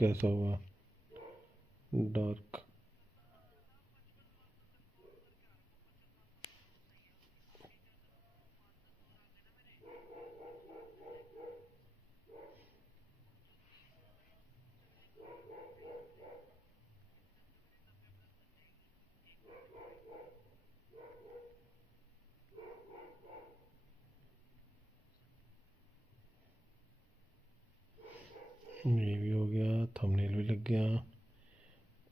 कैसा हुआ डार्क? ये भी हो गया, थंबनेल भी लग गया।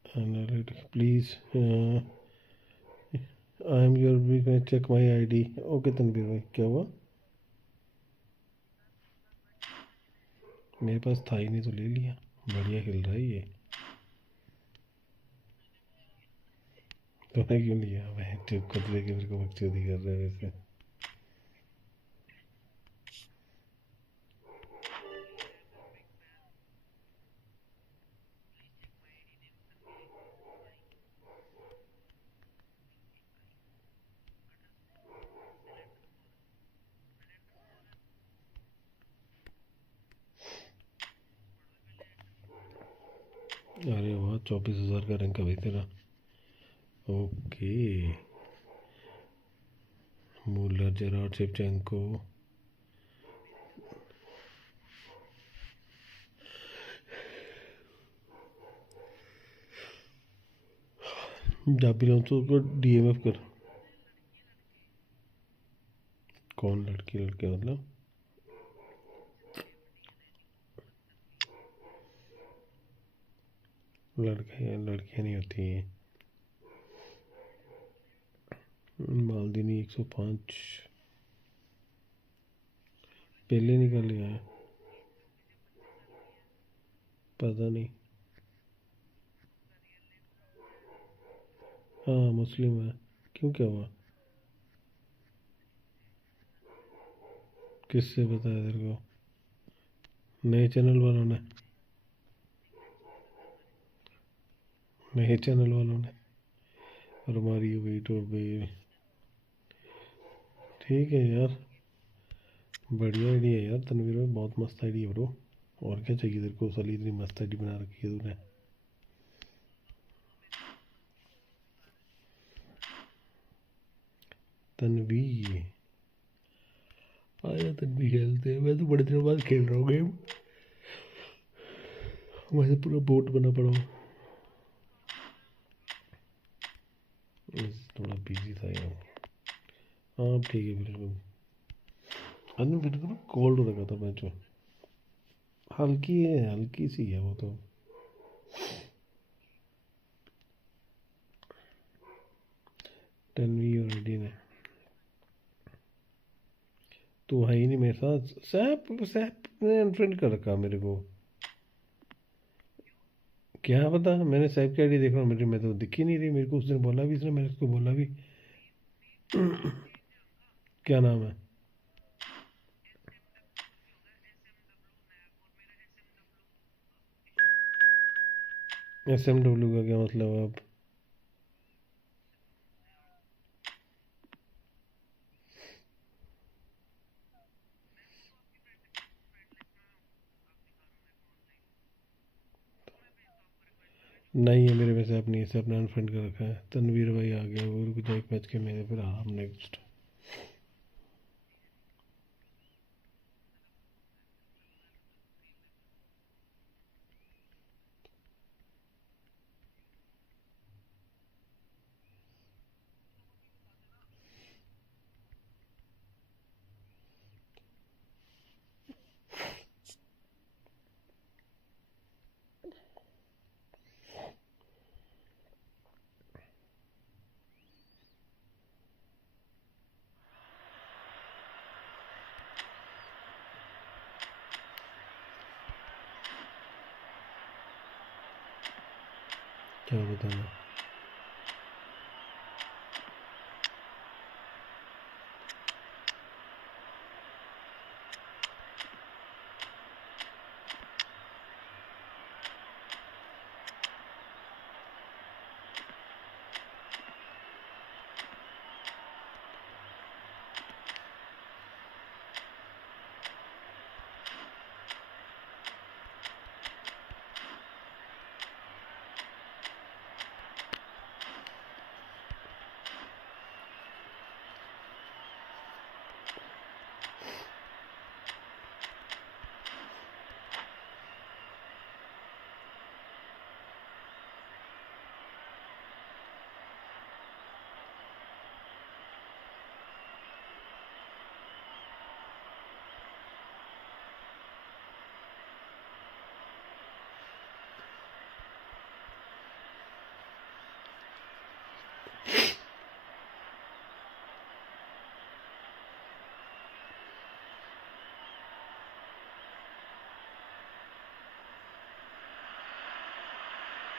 Analytics please, I am your big check my ID. Okay Tanveer भाई, क्या हुआ? मेरे पास था ही नहीं तो ले लिया। बढ़िया खेल रहा है ये। तूने क्यों लिया? मैं चुप कर लेके मेरे को बकचोदी कर रहे हैं वैसे। अरे वाह, 24,000 का रैंक अभी तेरा। Okay. Muller, Gerrard, Shevchenko. Xabi तो उसको डीएमएफ कर। कौन लड़की लड़के मतलब? लड़के लड़कियाँ नहीं होती हैं। मालदीनी 105 पहले निकल गया है। पता नहीं। हाँ मुस्लिम है। क्यों, क्या हुआ? किससे बताया तेरे को? नए चैनल वालों ने? नए चैनल वालों ने? और हमारी यूट्यूब पे। ठीक है यार, बढ़िया आइडिया है यार तनवीर भाई, बहुत मस्त आइडिया ब्रो। और क्या चाहिए तेरे को? साली इतनी मस्त आइडिया बना रखी है तूने। तनवीर आया, तनवीर खेलते हैं। मैं तो बड़े दिनों बाद खेल रहा हूँ गेम। वैसे पूरा बोट बना पड़ा हूँ। थोड़ा बिजी था यार। हाँ ठीक है बिल्कुल। अरे मेरे को ना कोल्ड हो रखा था मैं जो। हल्की है, हल्की सी है वो तो। तन्वी और आईडी ने। तू है ही नहीं मेरे साथ। सैप सैप ने अनफ्रेंड कर रखा मेरे को। क्या पता, मैंने सैप की आईडी देखा, मेरे में तो दिख ही नहीं रही। मेरे को उसने बोला भी, इसने मैंने उसको बोला भी। क्या नाम है? SMW का क्या मतलब है अब? नहीं है मेरे में सैप, नहीं है। सैप ने अनफ्रेंड कर रखा है। तनवीर भाई आ गया, वो रुक जा एक मैच के मेरे, फिर हम नेक्स्ट। क्या बताना?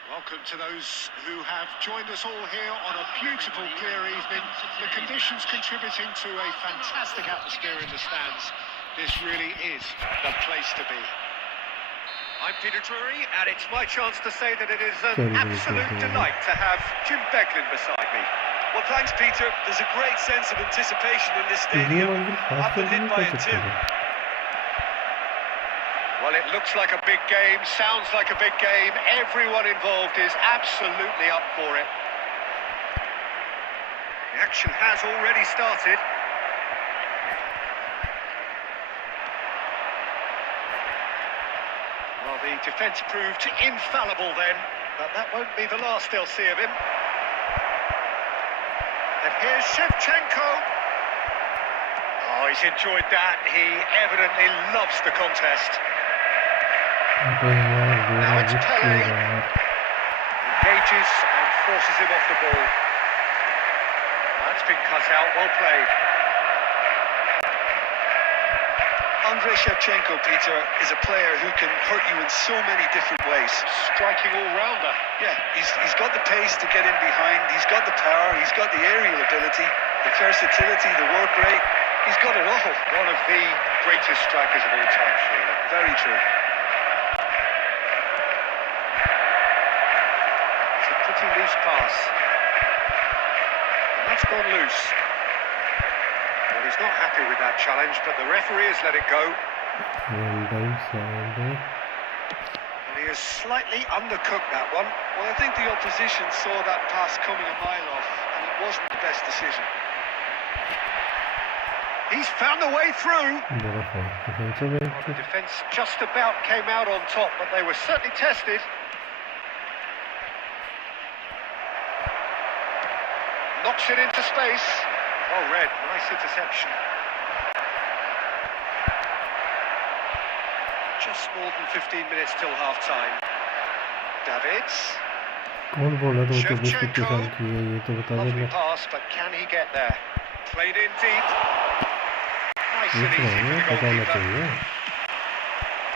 Welcome to those who have joined us all here on a beautiful, clear evening. The conditions contributing to a fantastic atmosphere in the stands. This really is the place to be. I'm Peter Drury, and it's my chance to say that it is an absolute delight to have Jim Beglin beside me. Well, thanks, Peter. There's a great sense of anticipation in this stadium. I've been hit by it too. Well, it looks like a big game, sounds like a big game. Everyone involved is absolutely up for it. The action has already started. Well, the defence proved infallible then, but that won't be the last they'll see of him. And here's Shevchenko. Oh, he's enjoyed that. He evidently loves the contest. Now it's Pele. Engages and forces him off the ball. That's been cut out, well played. Andrei Shevchenko, Peter, is a player who can hurt you in so many different ways. Striking all-rounder. Yeah, he's got the pace to get in behind, he's got the power, he's got the aerial ability, the versatility, the work rate. He's got it all. One of the greatest strikers of all time, surely. Very true. Pretty loose pass. And that's gone loose. Well, he's not happy with that challenge, but the referee has let it go. And he has slightly undercooked that one. Well, I think the opposition saw that pass coming a mile off, and it wasn't the best decision. He's found the way through. Well, the defence just about came out on top, but they were certainly tested. Knocks it into space. Oh, Red, nice interception. Just more than 15 minutes till half-time. Davids. Shevchenko. Lovely pass, but can he get there? Played in deep. Nice and easy for the goalkeeper.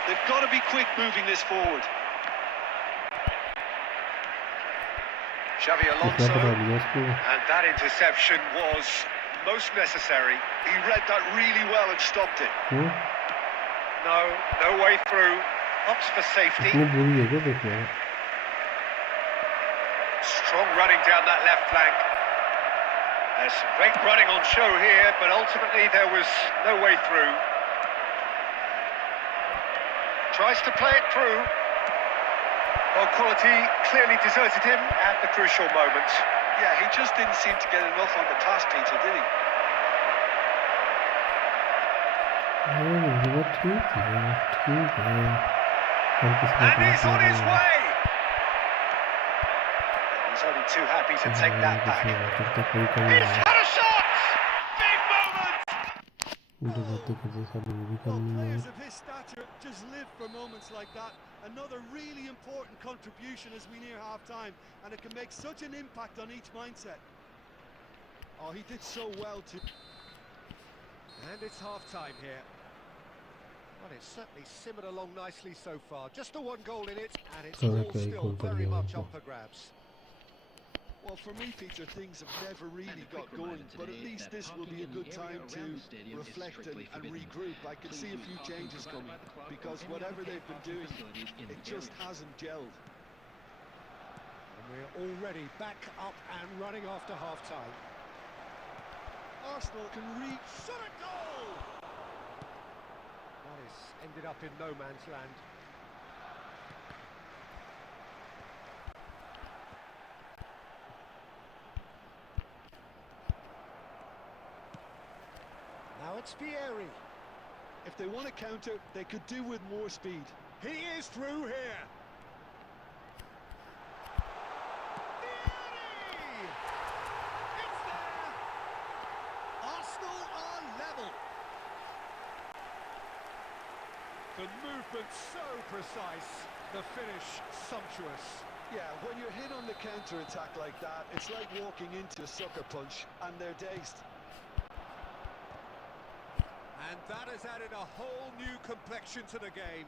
They've got to be quick moving this forward. Xavi Alonso, and that interception was most necessary. He read that really well and stopped it. No way through. Opts for safety. Strong running down that left flank. There's some great running on show here, but ultimately there was no way through. Tries to play it through. Well, quality clearly deserted him at the crucial moment. Yeah, he just didn't seem to get enough on the pass, Peter, did he? And he's on his way! He's only too happy to take that back. He's had a shot! Big moment! Well, players of his stature just live for moments like that. Another really important contribution as we near half-time, and it can make such an impact on each mindset. Oh, he did so well too. And it's half-time here. Well, it's certainly simmered along nicely so far. Just the one goal in it, and it's all still very much up for grabs. Well, for me, Peter, things have never really got going, but at least this will be a good time to reflect and regroup. I can see a few changes coming, because whatever they've been doing, it just hasn't gelled. And we're already back up and running after half-time. Arsenal can reach... Shot a goal! That has ended up in no man's land. Now it's Vieri. If they want to counter, they could do with more speed. He is through here. Vieri! It's there! Arsenal are level. The movement so precise, the finish sumptuous. Yeah, when you're hit on the counter-attack like that, it's like walking into a sucker punch, and they're dazed. And that has added a whole new complexion to the game.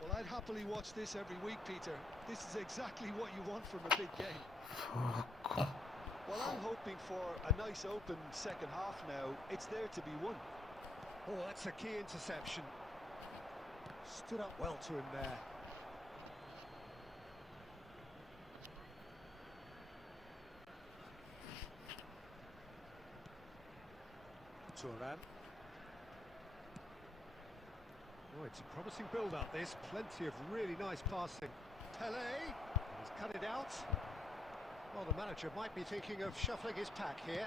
Well, I'd happily watch this every week, Peter. This is exactly what you want from a big game. Fuck. Well, I'm hoping for a nice open second half now. It's there to be won. Oh, that's a key interception. Stood up well to him there. Turan. Oh, it's a promising build-up, this. Plenty of really nice passing. Pele, he's cut it out. Well, the manager might be thinking of shuffling his pack here.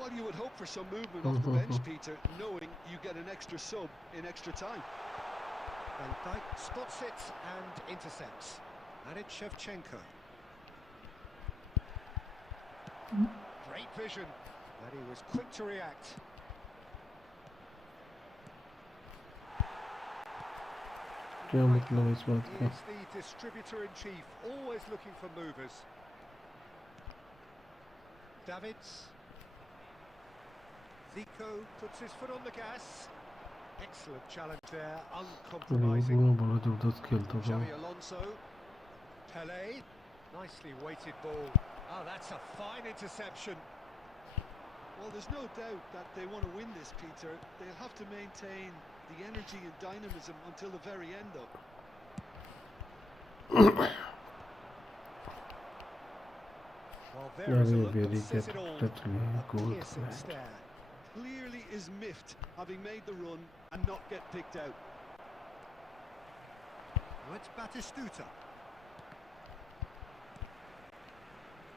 Well, you would hope for some movement off the bench, Peter, knowing you get an extra sub in extra time. Van Dijk spots it and intercepts. And it's Shevchenko. Great vision. And he was quick to react. क्या मतलब इस बात का? He is the distributor-in-chief, always looking for movers. Davids. Zico puts his foot on the gas. Excellent challenge there, uncompromising. बड़ा जबरदस्त खेलता था. Xavi Alonso. Pele. Nicely weighted ball. Oh, that's a fine interception. Well, there's no doubt that they want to win this, Peter. They'll have to maintain the energy and dynamism until the very end, though. Well, there is a look very that says it all. good. A piercing stare. Clearly is miffed, having made the run and not get picked out. Well, it's Batistuta.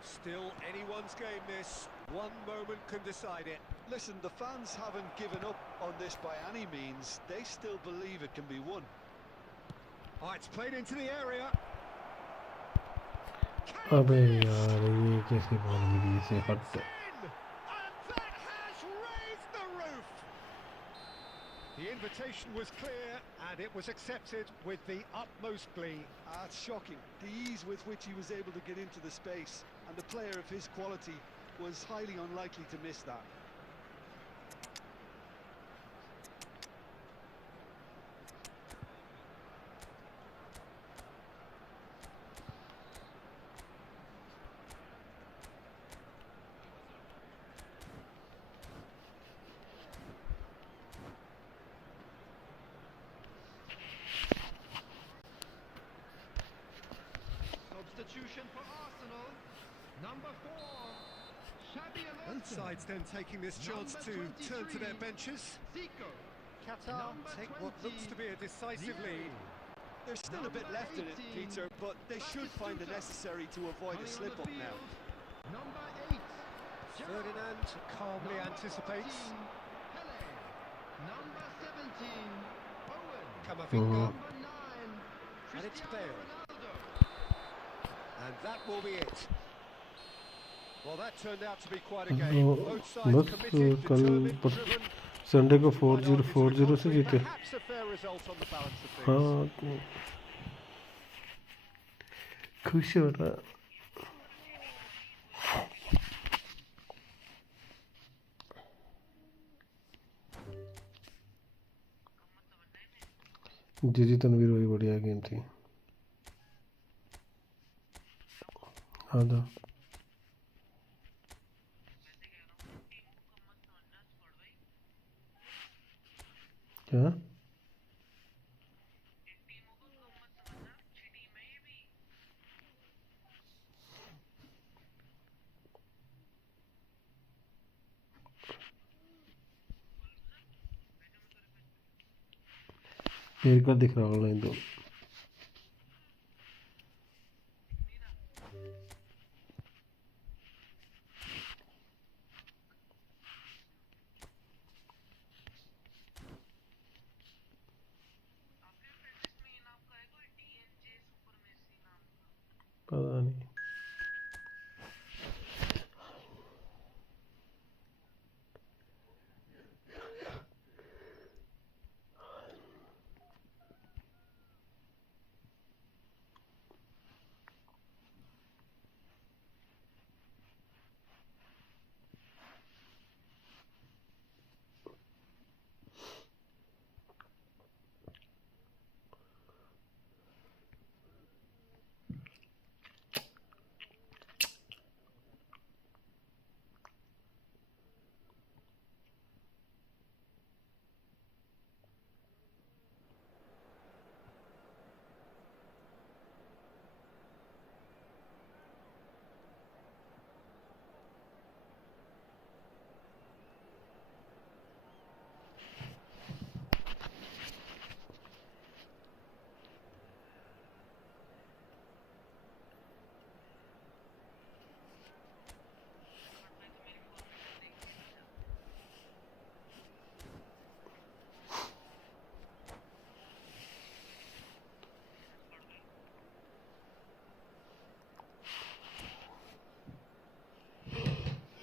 Still anyone's game, this. One moment can decide it. Listen, the fans haven't given up on this by any means. They still believe it can be won. Oh, it's played into the area. अबे यार ये कैसे ball मिली इसे हट. And that has raised the roof. The invitation was clear and it was accepted with the utmost glee. It's shocking. The ease with which he was able to get into the space, and the player of his quality was highly unlikely to miss that. Substitution for Arsenal. Number 4. Xabi Both Alonso. sides then taking this chance to turn to their benches. Zico. Qatar Number take what looks to be a decisive lead. There's still a bit left in it, Peter, but they should find it necessary to avoid a slip-up now. Number 8. Ferdinand calmly Number anticipates. 14, Pele. Number 17. Owen. Camavinga. Number 9. And it's Cristiano Bale. Ronaldo. And that will be it. Well, that turned out to be quite a game. तो Both sides बस committed, कल determined, driven. Sunday को 4-0 से जीते. Perhaps a fair result on the balance of things. हाँ खुश हो रहा. जी तनवीर वही बढ़िया गेम थी. हाँ था. क्या मेरे को दिख रहा ऑनलाइन तो पता नहीं.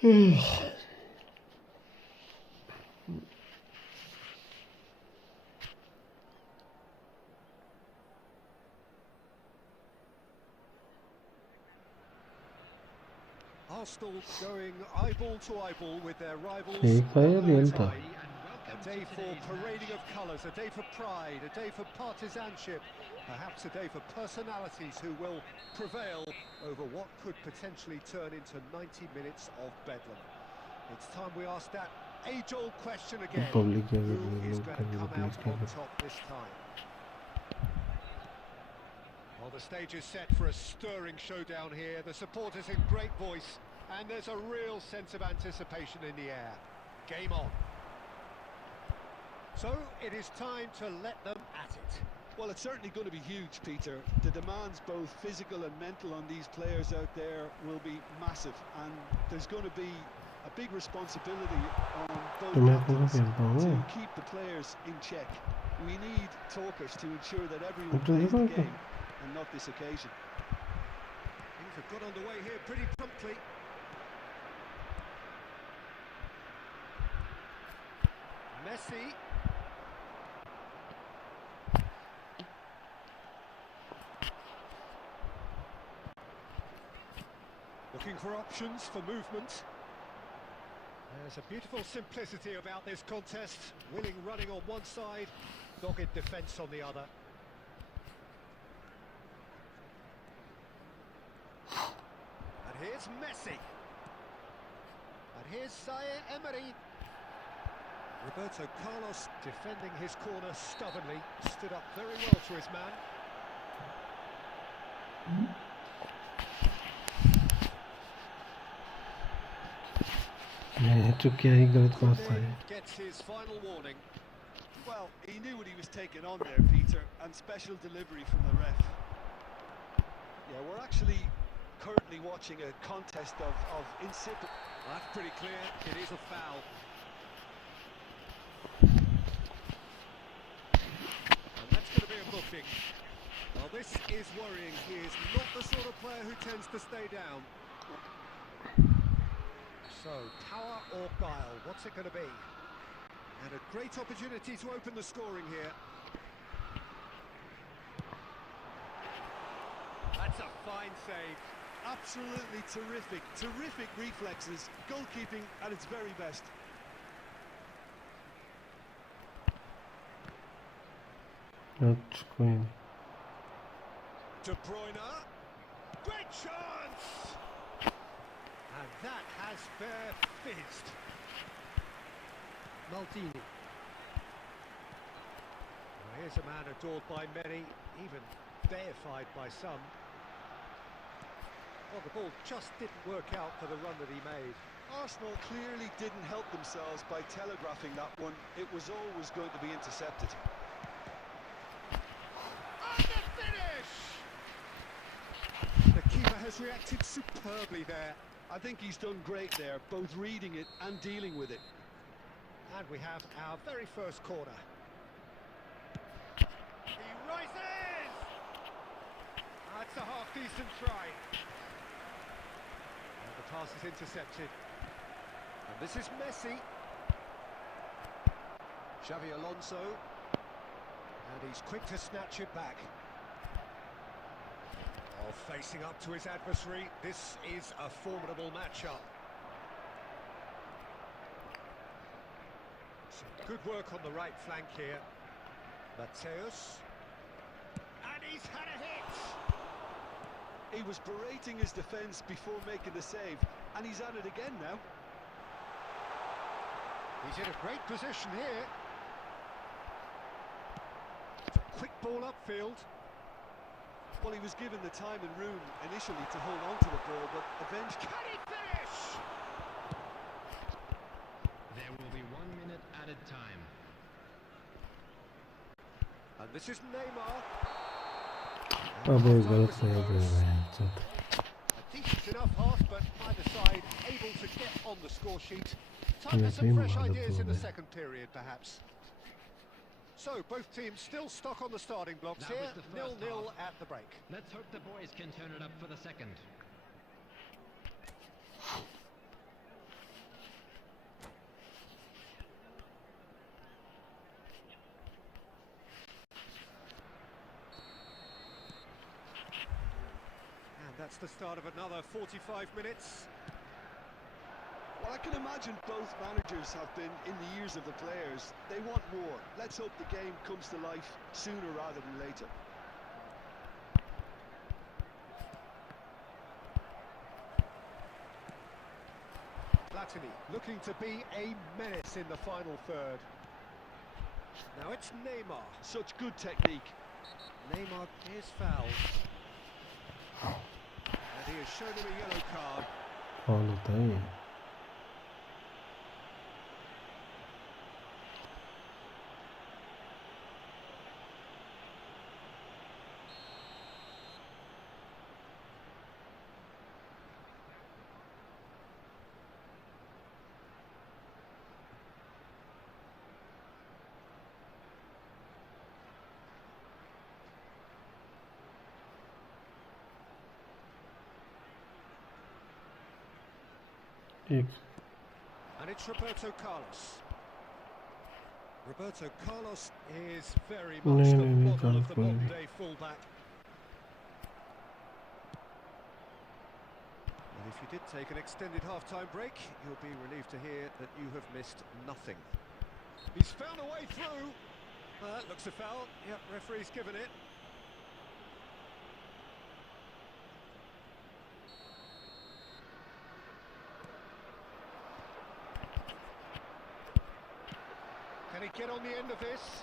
Arsenal going eyeball to eyeball with their rivals. ठीक था या रियल था? A day for parading of colours, a day for pride, a day for partisanship, perhaps a day for personalities who will prevail over what could potentially turn into 90 minutes of bedlam. It's time we ask that age-old question again. Public Who is going to come out on top this time? Well, the stage is set for a stirring showdown here. The supporters in great voice, and there's a real sense of anticipation in the air. Game on. So it is time to let them at it. Well, it's certainly going to be huge, Peter. The demands, both physical and mental, on these players out there will be massive, and there's going to be a big responsibility on both captains to keep the players in check. We need talkers to ensure that everyone plays the game and not this occasion. Things have got underway here pretty promptly. Messi. Looking for options for movement. There's a beautiful simplicity about this contest. Willing running on one side, dogged defence on the other. And here's Messi. And here's Zaire Emery. Roberto Carlos defending his corner stubbornly. Stood up very well to his man. Gets his final warning. Well, he knew what he was taking on there, Peter, and special delivery from the ref. Yeah, we're actually currently watching a contest of insipid. That's pretty clear, it is a foul. And that's going to be a booking. Well, this is worrying. He is not the sort of player who tends to stay down. So, power or guile, what's it going to be? And a great opportunity to open the scoring here. That's a fine save. Absolutely terrific, terrific reflexes, goalkeeping at its very best. That's Queen. De Bruyne, great chance! And that has fair fizzed. Maldini. Well, here's a man adored by many, even deified by some. Well, the ball just didn't work out for the run that he made. Arsenal clearly didn't help themselves by telegraphing that one. It was always going to be intercepted. And the finish! The keeper has reacted superbly there. I think he's done great there, both reading it and dealing with it. And we have our very first corner. He rises! That's a half-decent try. And the pass is intercepted. And this is Messi. Xavi Alonso. And he's quick to snatch it back. Oh, facing up to his adversary, this is a formidable matchup. Some good work on the right flank here. Mateus. And he's had a hit! He was berating his defence before making the save, and he's at it again now. He's in a great position here. It's a quick ball upfield. Well, he was given the time and room initially to hold on to the ball, but eventually... Can he finish? There will be 1 minute added time. And this is Neymar. अब एक गलत सही कर रहे हैं A decent enough half, but either side able to get on the score sheet. Time for some fresh ideas in the second period, perhaps. So, both teams still stuck on the starting blocks here, 0-0 at the break. Let's hope the boys can turn it up for the second. that's the start of another 45 minutes. Well, I can imagine both managers have been in the ears of the players. They want more. Let's hope the game comes to life sooner rather than later. Platini looking to be a menace in the final third. Now it's Neymar. Such good technique. Neymar is fouled. And he has shown him a yellow card. Foul होता है ये. And it's Roberto Carlos. Roberto Carlos is very much the model of the modern-day fullback. And if you did take an extended half-time break, you'll be relieved to hear that you have missed nothing. He's found a way through. That looks a foul. Yep, referee's given it. Can he get on the end of this?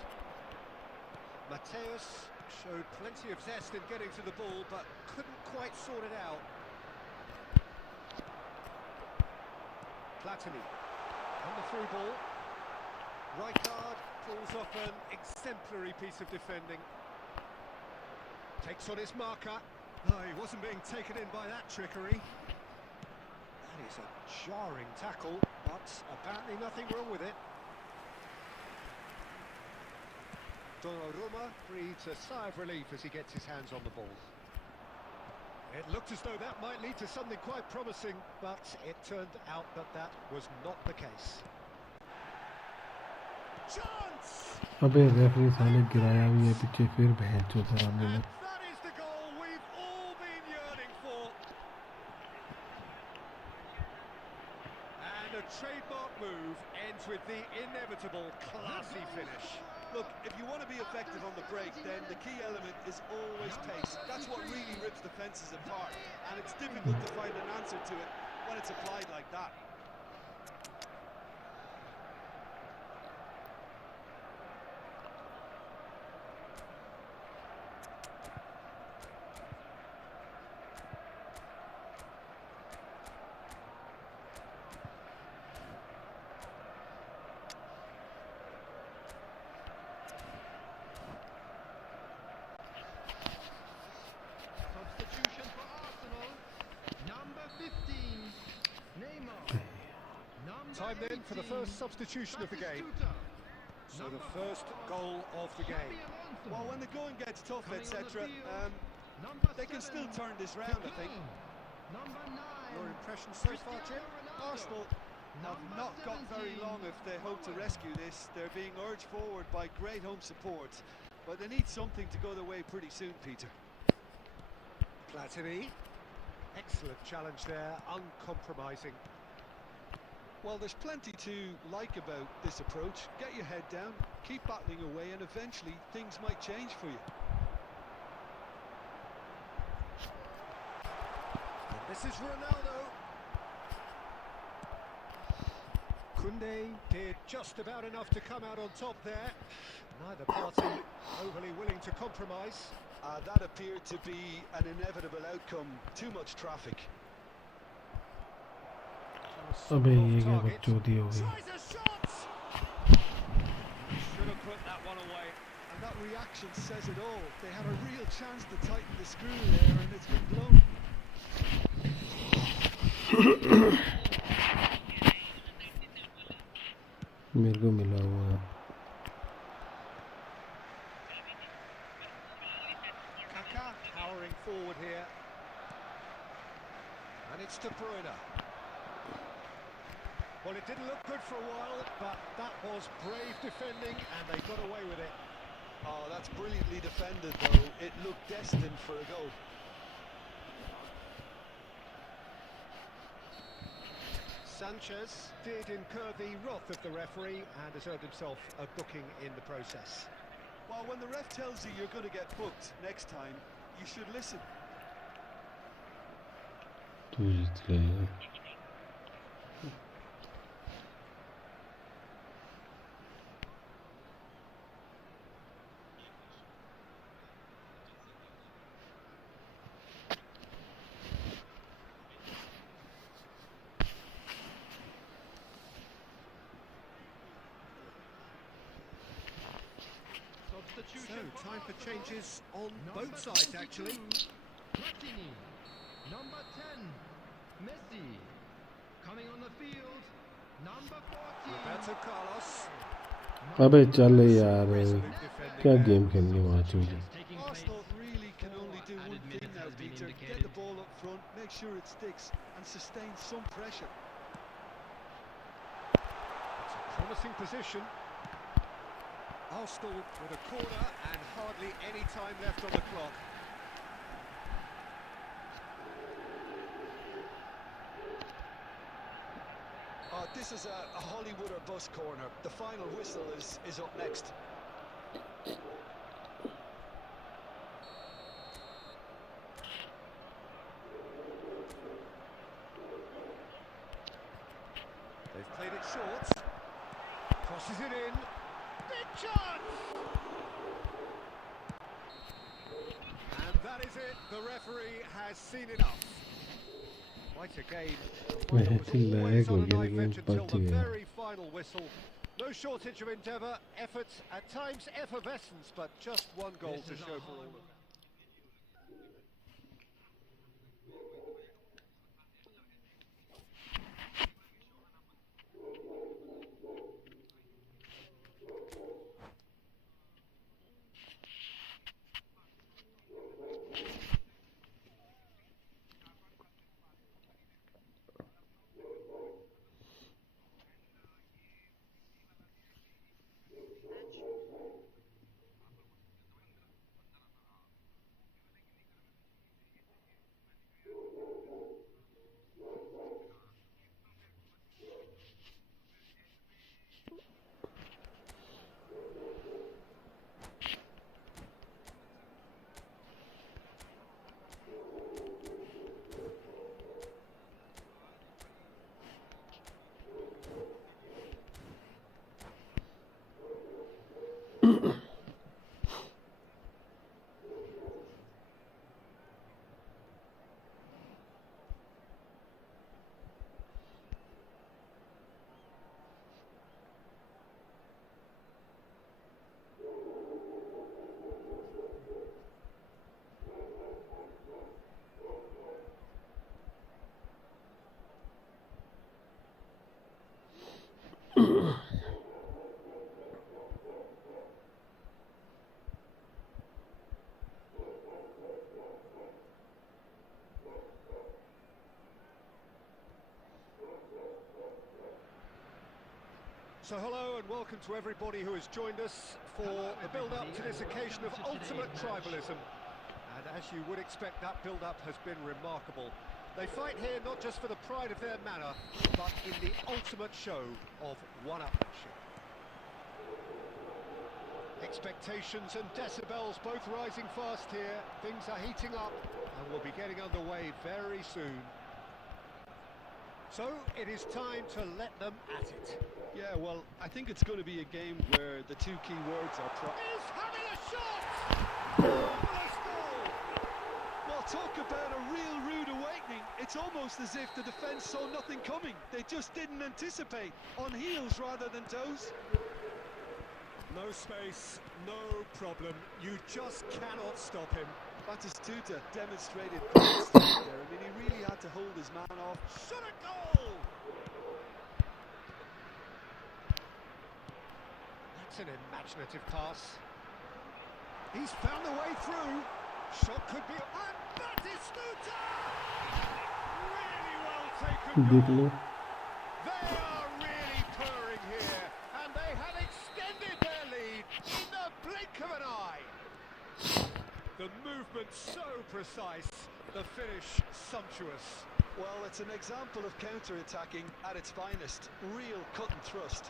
Mateus showed plenty of zest in getting to the ball, but couldn't quite sort it out. Platini on the through ball. Rijkaard pulls off an exemplary piece of defending. Takes on his marker. No, he wasn't being taken in by that trickery. That is a jarring tackle, but apparently nothing wrong with it. Donnarumma breathes a sigh of relief as he gets his hands on the ball. It looked as though that might lead to something quite promising, but it turned out that that was not the case. Chance! अबे referee साले गिराया भी है पीछे फिर बहन चौथा सामने में. And that is the goal we've all been yearning for. And a trademark move ends with the inevitable classy finish. Look, if you want to be effective on the break, then the key element is always pace. That's what really rips defences apart, and it's difficult to find an answer to it when it's applied like that. Substitution for Arsenal. Number 15, Neymar. Time then for the first substitution of the game. So the first goal of the game. Well, when the going gets tough, etc., they can still turn this round, I think. Your impression so far, Jim? Arsenal have not got very long if they hope to rescue this. They're being urged forward by great home support, but they need something to go their way pretty soon, Peter. Platini. Excellent challenge there, uncompromising. Well, there's plenty to like about this approach. Get your head down, keep battling away, and eventually things might change for you. And this is Ronaldo. Koundé did just about enough to come out on top there. Neither party overly willing to compromise. That appeared to be an inevitable outcome. Too much traffic. अबे ये क्या बकचोदी हो गई. Tries a shot! Should have put that one away. And that reaction says it all. They had a real chance to tighten the screw there, and it's been blown. मेरे को मिला हुआ है. Kaká powering forward here. And it's De Bruyne. Well, it didn't look good for a while, but that was brave defending, and they got away with it. Oh, that's brilliantly defended, though. It looked destined for a goal. Sanchez did incur the wrath of the referee and has earned himself a booking in the process. Well, when the ref tells you you're going to get booked next time, you should listen. So, time for changes on both sides, actually. Platini. Number 10, Messi. Coming on the field, number 14. Roberto Carlos. अबे चल यार क्या game खेलने वहाँ चूजे Arsenal really can only do one thing now, Peter. Get the ball up front, make sure it sticks, and sustain some pressure. It's a promising position. Arsenal with a corner and hardly any time left on the clock. This is a Hollywood or bus corner. The final whistle is up next. They've played it short. Crosses it in. Big chance! And that is it. The referee has seen enough. Quite a game. One that was always on a knife edge until the very final whistle. No shortage of endeavour, effort, at times effervescence, but just one goal to show for all of them. So hello and welcome to everybody who has joined us for the build-up to this occasion of ultimate tribalism. And as you would expect, that build-up has been remarkable. They fight here not just for the pride of their manor, but in the ultimate show of one-upmanship. Expectations and decibels both rising fast here. Things are heating up and we'll be getting underway very soon. So it is time to let them at it. Yeah, well, I think it's going to be a game where the two key words are He's having a shot! Marvellous goal! Well, talk about a real rude awakening. It's almost as if the defence saw nothing coming. They just didn't anticipate. On heels rather than toes. No space, no problem. You just cannot stop him. Batistuta demonstrated great strength there. I mean, he really had to hold his man off. Shot a goal! That's an imaginative pass. He's found the way through. Shot could be... And Batistuta! Really well taken goal. They are really purring here, and they have extended their lead in the blink of an eye. The movement so precise, the finish sumptuous. Well, it's an example of counter-attacking at its finest. Real cut and thrust.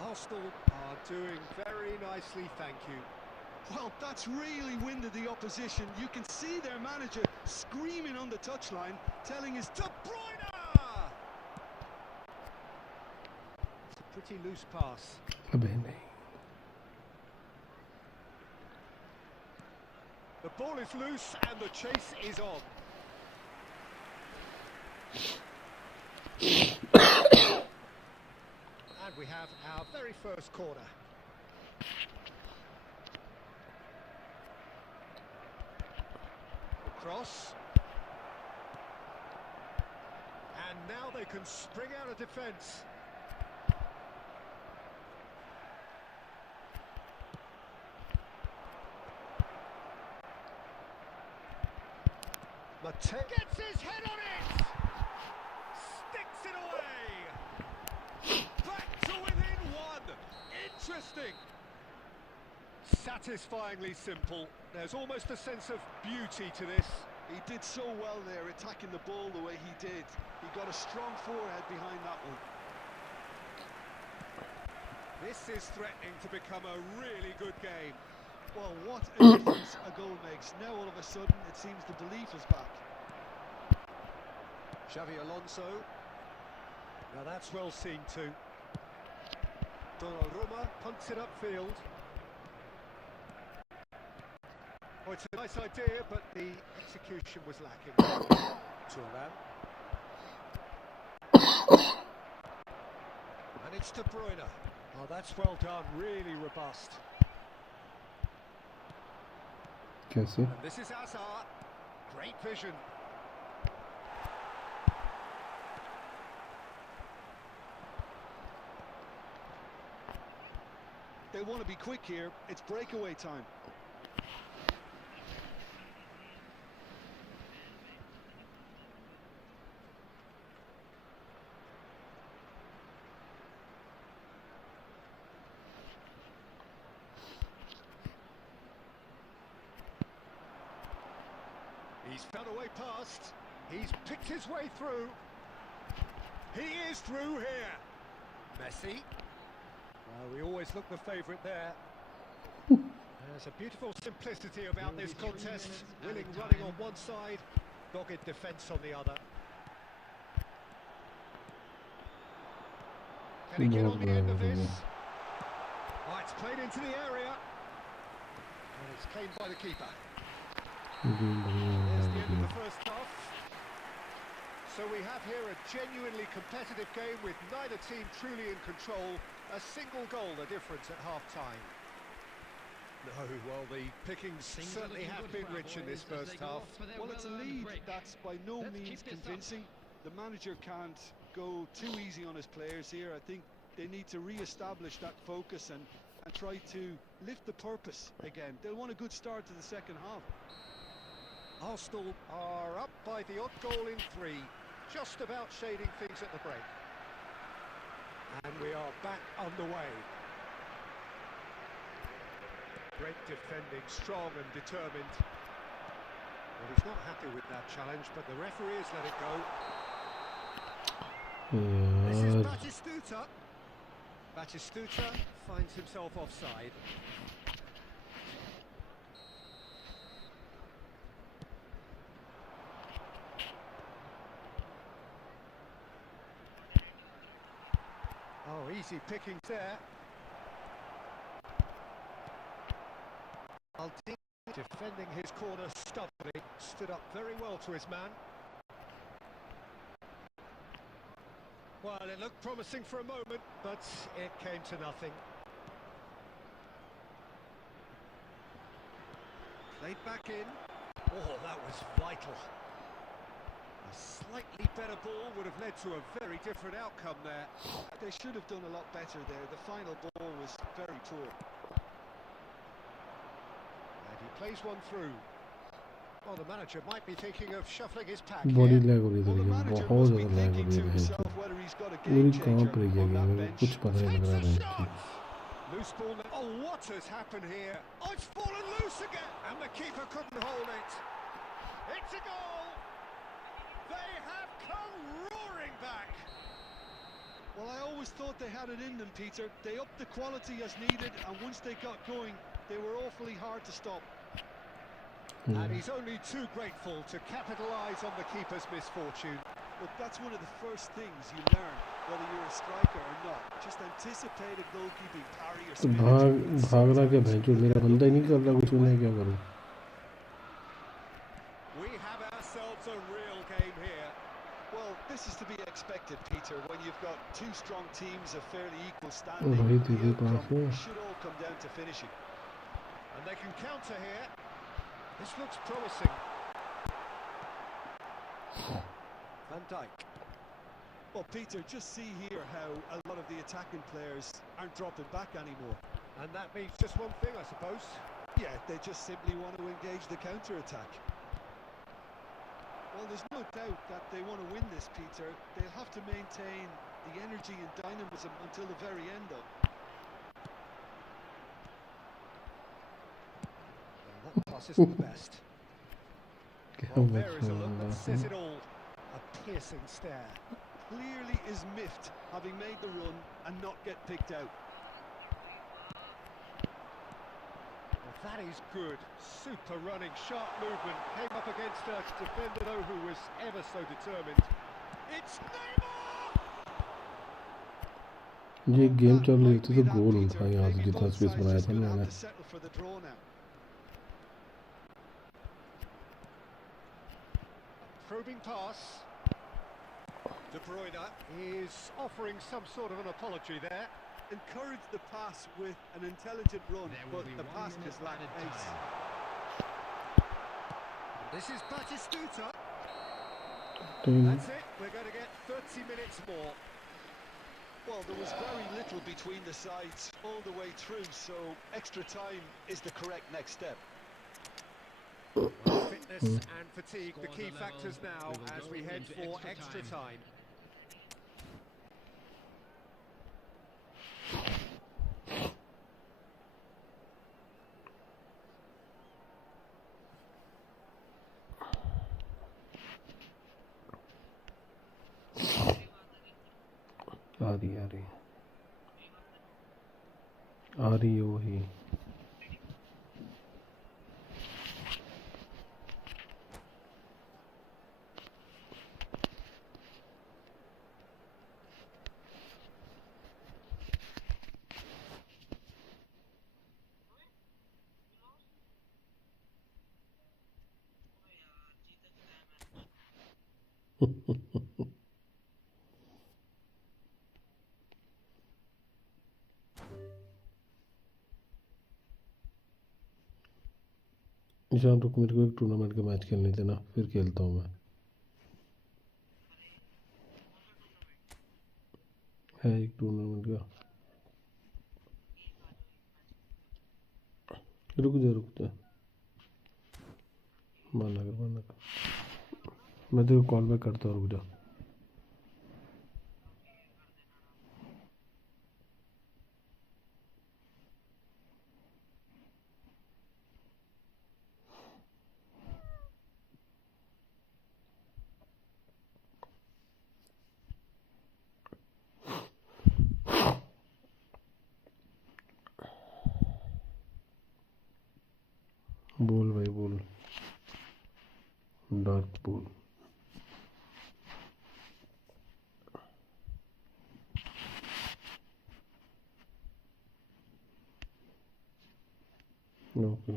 Arsenal are doing very nicely, thank you. Well, that's really winded the opposition. You can see their manager screaming on the touchline, telling his De Bruyne! It's a pretty loose pass. The ball is loose and the chase is on. And we have our very first corner. Cross. And now they can spring out of defence. Gets his head on it! Sticks it away! Back to within one! Interesting! Satisfyingly simple. There's almost a sense of beauty to this. He did so well there, attacking the ball the way he did. He got a strong forehead behind that one. This is threatening to become a really good game. Well, what a difference a goal makes. Now all of a sudden it seems the belief is back. Xavi Alonso. Now that's well seen too. Donnarumma punts it upfield. Oh, it's a nice idea, but the execution was lacking. Thuram. And it's De Bruyne. Oh, that's well done, really robust. And this is Hazard. Great vision. They want to be quick here. It's breakaway time. He's found a way past. He's picked his way through. He is through here. Messi. We always look the favourite there. There's a beautiful simplicity about this contest. Willing running on one side, dogged defence on the other. Can he get on the end of this? Oh, it's played into the area. And it's claimed by the keeper. There's the end of the first half. So we have here a genuinely competitive game with neither team truly in control. A single goal the difference at half-time. No, well, the pickings certainly have been rich in this first half. Well, it's a lead that's by no means convincing. The manager can't go too easy on his players here. I think they need to re-establish that focus and try to lift the purpose again. They'll want a good start to the second half. Arsenal are up by the odd goal in 3, just about shading things at the break. And we are back underway. Great defending, strong and determined. Well, he's not happy with that challenge, but the referee has let it go. This is Batistuta. Batistuta finds himself offside. Oh, easy pickings there. Aldini defending his corner stubbornly, stood up very well to his man. Well, it looked promising for a moment, but it came to nothing. Played back in. Oh, that was vital. A slightly better ball would have led to a very different outcome there. They should have done a lot better there. The final ball was very poor. And he plays one through. Well, the manager might be thinking of shuffling his pack body here. Lag हो रही है बहुत ज़्यादा lag हो रही है पूरी कहाँ पर गया मेरे को कुछ पता नहीं लग रहा है Loose ball. Oh, what has happened here? Oh, it's fallen loose again, and the keeper couldn't hold it. It's a goal. had it in them, Peter. They upped the quality as needed, and once they got going, they were awfully hard to stop. And he's only too grateful to capitalise on the keeper's misfortune. Look, that's one of the first things you learn, whether you're a striker or not. Just anticipate a goalkeeping parry or तो भाग रहा क्या भैंचो, मेरा बंदा ही नहीं कर रहा कुछ, मैं क्या करूं? We have ourselves a real game here. Well, this is to be expected, Peter, when you've got two strong teams of fairly equal O standing. भाई The तेरे पास outcome है। should all come down to finishing. And they can counter here. This looks promising. Van Dijk. Well, Peter, just see here how a lot of the attacking players aren't dropping back anymore. And that means just one thing, I suppose. Yeah, they just simply want to engage the counter-attack. Well, there's no doubt that they want to win this, Peter. They'll have to maintain the energy and dynamism until the very end, though. Well, that pass isn't the best. क्या Well, there is a बचा look that है? says it all. A piercing stare. Clearly is miffed, having made the run and not get picked out. Well, that is good. Super running, sharp movement. Came up against a defender, though, who was ever so determined. It's Neymar! ये game चल रही थी तो That goal Peter, उठा यहाँ से maybe जितना both space sides बनाया just था gonna मैंने। have to settle for the draw now. Probing pass. De Bruyne is offering some sort of an apology there. Encouraged the pass with an intelligent run, but the pass just lacked pace. This is Batistuta. तो That's it. We're going to get 30 minutes more. Well, there was very little between the sides all the way through, so extra time is the correct next step. Fitness and fatigue, the key factors now as we head for extra time. आ रही है वही। ईशान रुक, मेरे को एक tournament का match खेलने देना, फिर खेलता हूँ मैं। है एक टूर्नामेंट का। रुक जा माना कर मैं तेरे को कॉल बैक करता हूँ, रुक जा। बोल भाई बोल, डार्क बोल। Okay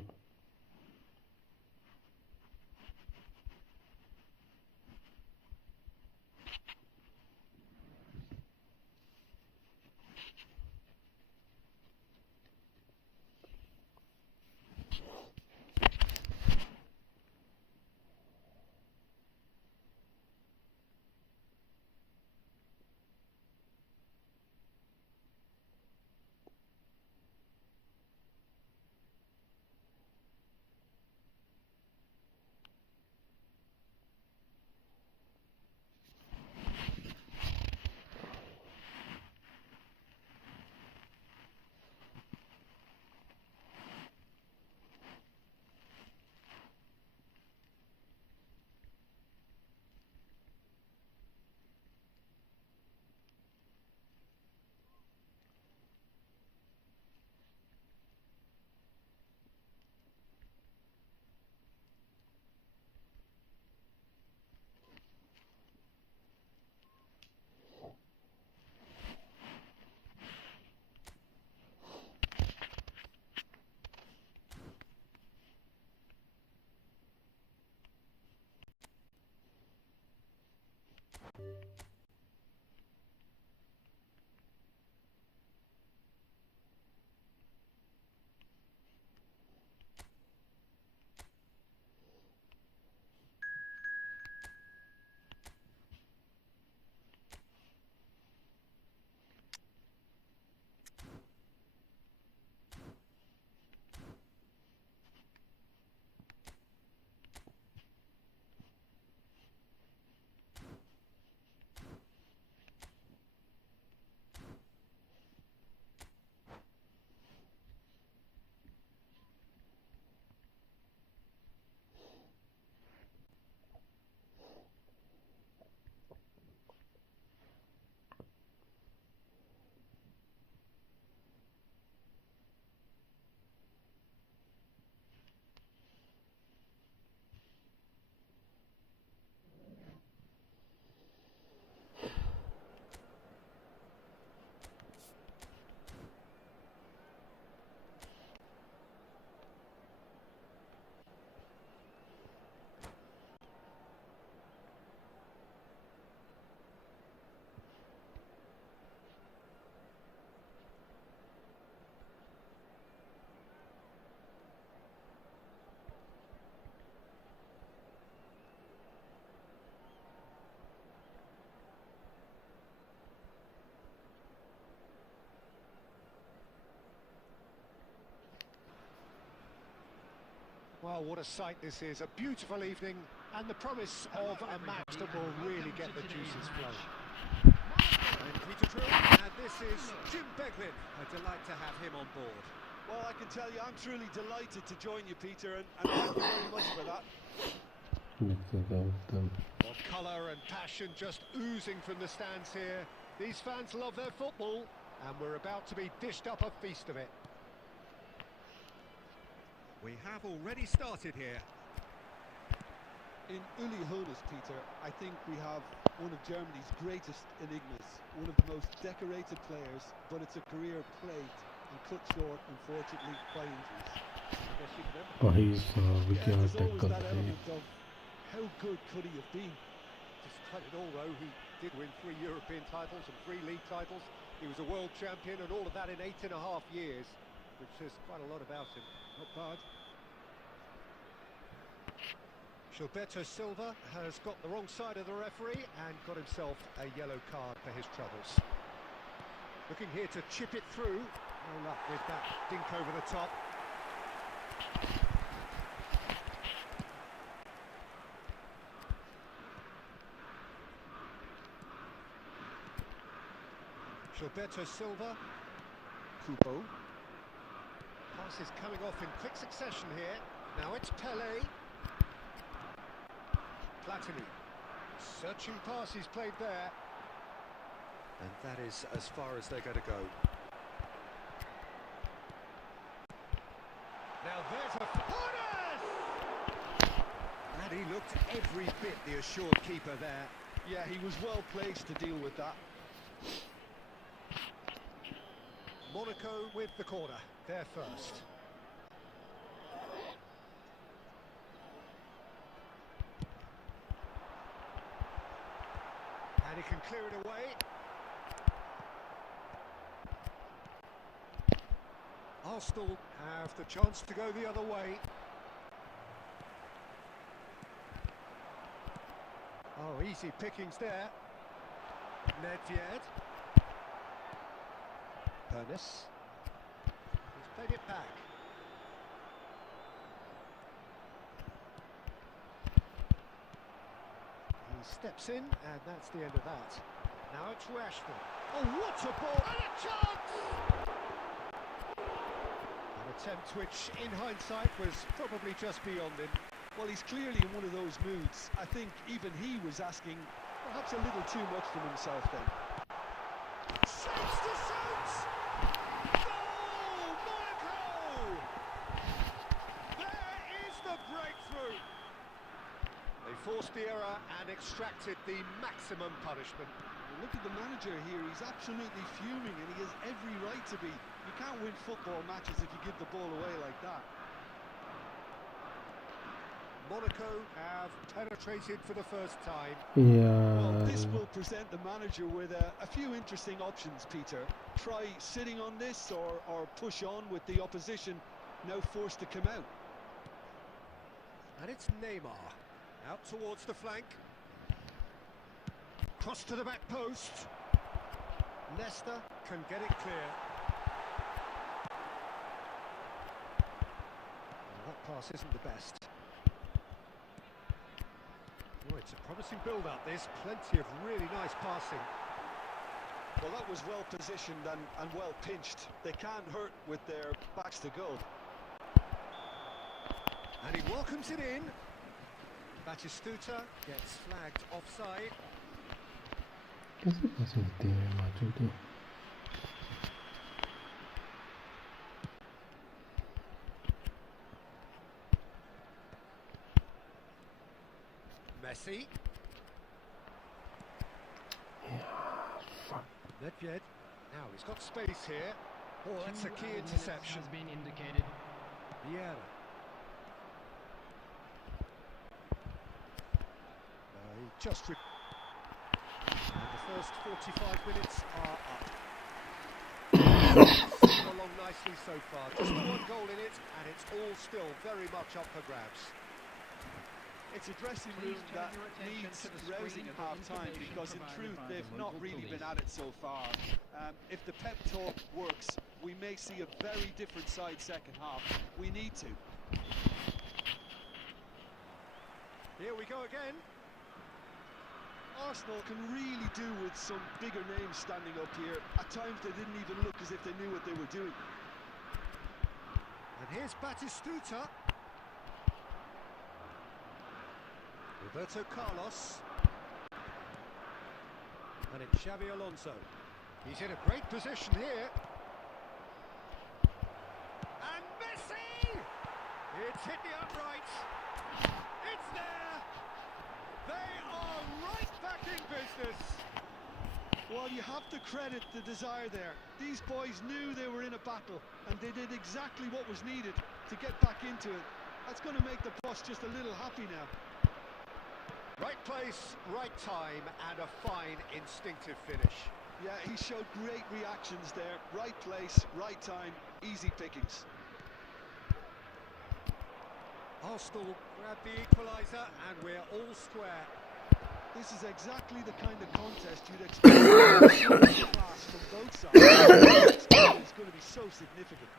Well, what a sight this is. A beautiful evening and the promise of a match that will really get the juices flowing. And Peter Drew, and this is Jim Beglin. A delight to have him on board. Well, I can tell you, I'm truly delighted to join you, Peter, and thank you very much for that. Well, colour and passion just oozing from the stands here. These fans love their football, and we're about to be dished up a feast of it. We have already started here. In Uli Hoeneß, Peter, I think we have one of Germany's greatest enigmas, one of the most decorated players, but it's a career plagued and cut short, unfortunately, by injuries. he's we Yeah, can't there's always tackle that him. element of how good could he have been? Despite it all, though, he did win 3 European titles and 3 league titles. He was a world champion and all of that in 8.5 years, which says quite a lot about him. Not bad. Gilberto Silva has got the wrong side of the referee and got himself a yellow card for his troubles. Looking here to chip it through. No luck with that dink over the top. Gilberto Silva. Kubo. Pass is coming off in quick succession here. Now it's Pelé. Platini. Searching pass he's played there. And that is as far as they're going to go. Now there's a Hoeneß! And he looked every bit the assured keeper there. Yeah, he was well placed to deal with that. Monaco with the corner. They're first. And he can clear it away. Arsenal have the chance to go the other way. Oh, easy pickings there. Nedved. Hoeneß. He's played it back. He steps in, and that's the end of that. Now it's Rashford. Oh, what a ball! And a chance! An attempt which, in hindsight, was probably just beyond him. Well, he's clearly in one of those moods. I think even he was asking perhaps a little too much from himself then. Shoots to shoot! Goal! Monaco! There is the breakthrough! They forced the error and extracted the maximum punishment. Look at the manager here, he's absolutely fuming and he has every right to be. You can't win football matches if you give the ball away like that. Monaco have penetrated for the first time. Well, this यार will present the manager with a few interesting options, Peter. Try sitting on this or push on with the opposition now forced to come out. And it's Neymar. Out towards the flank. Cross to the back post. Leicester can get it clear. Well, that pass isn't the best. Oh, it's a promising build-up, this. Plenty of really nice passing. Well, that was well positioned and well pinched. They can't hurt with their backs to goal. And he welcomes it in. Batistuta gets flagged offside. कैसे पास होती है macho तो Messi. Nedved. Now he's got space here. Oh, that's a key interception. Has been indicated. Vieira. He just... And the first 45 minutes are up. It's along nicely so far. Just the one goal in it, and it's all still very much up for grabs. It's a dressing room that needs rousing half-time because in truth they've not really been at it so far. If the pep talk works, we may see a very different side second half. We need to. Here we go again. Arsenal can really do with some bigger names standing up here. At times they didn't even look as if they knew what they were doing. And here's Batistuta. Roberto Carlos. And it's Xabi Alonso. He's in a great position here. And Messi! It's hit the uprights. It's there! They are right back in business. Well, you have to credit the desire there. These boys knew they were in a battle and they did exactly what was needed to get back into it. That's going to make the boss just a little happy now. Right place, right time, and a fine instinctive finish. Yeah, he showed great reactions there. Right place, right time, easy pickings. Arsenal grab the equaliser, and we're all square. This is exactly the kind of contest you'd expect class from both sides. It's going to be so significant.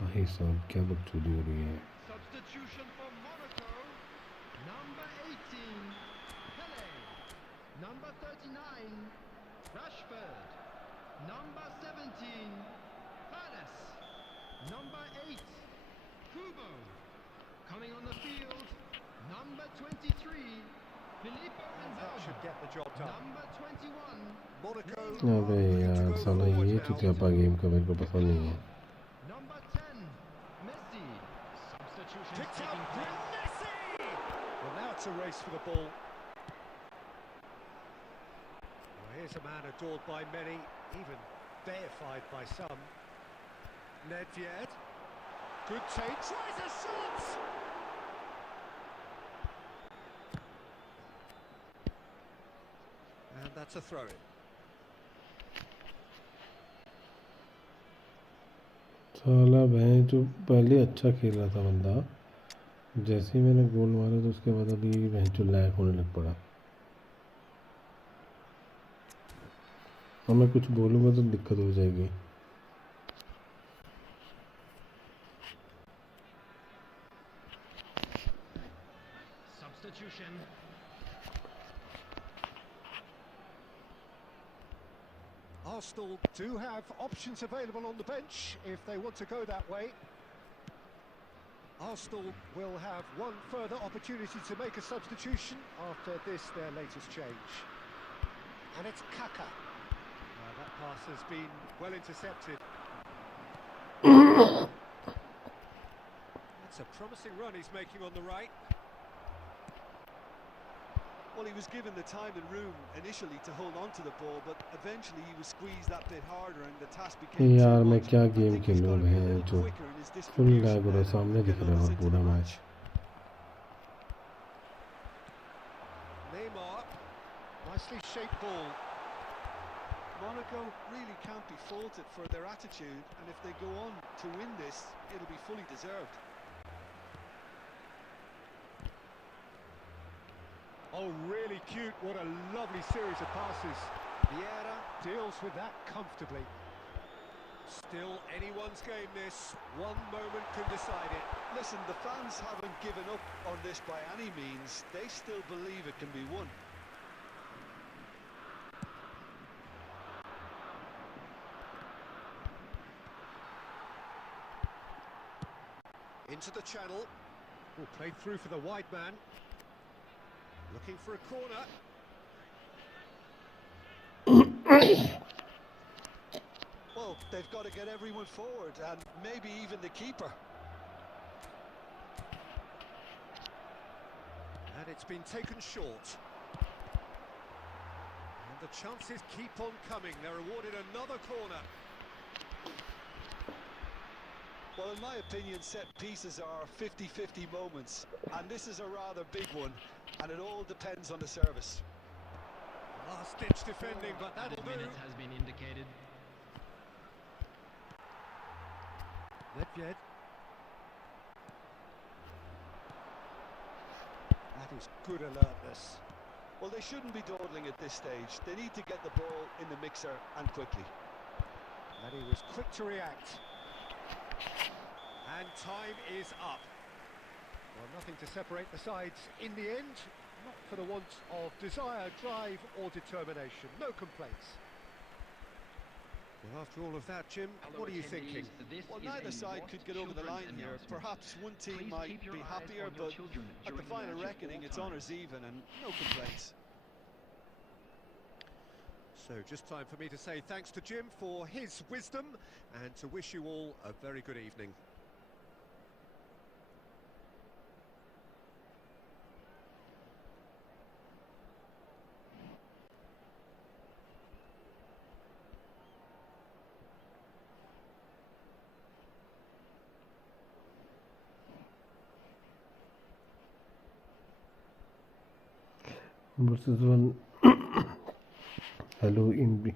भाई साहब क्या बकचोदी हो रही है Substitution for Monaco. Number 18, Pele. Number 39, Rashford. Number 17, Palace. Number 8, Kubo. Coming on the field, number 23, Filippo That should get the job done. Number 21, Monaco. अबे यार साला ये चुतियापा गेम का मेरे को पसंद नहीं है number 10, Messi. Substitution Picked taking up place. Messi! Well, now it's a race for the ball. Well, here's a man adored by many, even deified by some. Nedved. Good take. Tries a shot! And that's a throw-in. साला भैं जो पहले अच्छा खेल रहा था बंदा जैसे ही मैंने गोल मारा तो उसके बाद अभी भैं जो लैक होने लग पड़ा और मैं कुछ बोलूँगा तो दिक्कत हो जाएगी Substitution. Arsenal do have options available on the bench if they want to go that way. Arsenal will have one further opportunity to make a substitution after this, their latest change. And it's Kaka. That pass has been well intercepted. That's a promising run he's making on the right. Well, he was given the time and room initially to hold on to the ball, but eventually he was squeezed that bit harder and the task became too यार मैं much. क्या I game think he's खेलूं got to be a मैं little जो quicker in his full distribution lag हो रहा है now सामने to दिख get रहा है others और into पूरा the match match. Neymar. Nicely shaped ball. Monaco really can't be faulted for their attitude, and if they go on to win this, it'll be fully deserved. Oh, really cute. What a lovely series of passes. Vieira deals with that comfortably. Still anyone's game this. One moment can decide it. Listen, the fans haven't given up on this by any means. They still believe it can be won. Into the channel. Oh, played through for the wide man. Looking for a corner. Well, they've got to get everyone forward, and maybe even the keeper. And it's been taken short. And the chances keep on coming. They're awarded another corner. Well, in my opinion, set pieces are 50-50 moments, and this is a rather big one, and it all depends on the service. Last-ditch defending, but that'll do. Has been indicated. Nedved. That is good alertness. Well, they shouldn't be dawdling at this stage. They need to get the ball in the mixer, and quickly. And he was quick to react. And time is up. Well, nothing to separate the sides in the end. Not for the want of desire, drive or determination. No complaints. Well, after all of that, Jim, what are you thinking? Well, neither side could get over the line here. Perhaps one team might be happier, but at the final reckoning, it's honours even and no complaints. So just time for me to say thanks to Jim for his wisdom and to wish you all a very good evening. versus one hello in B.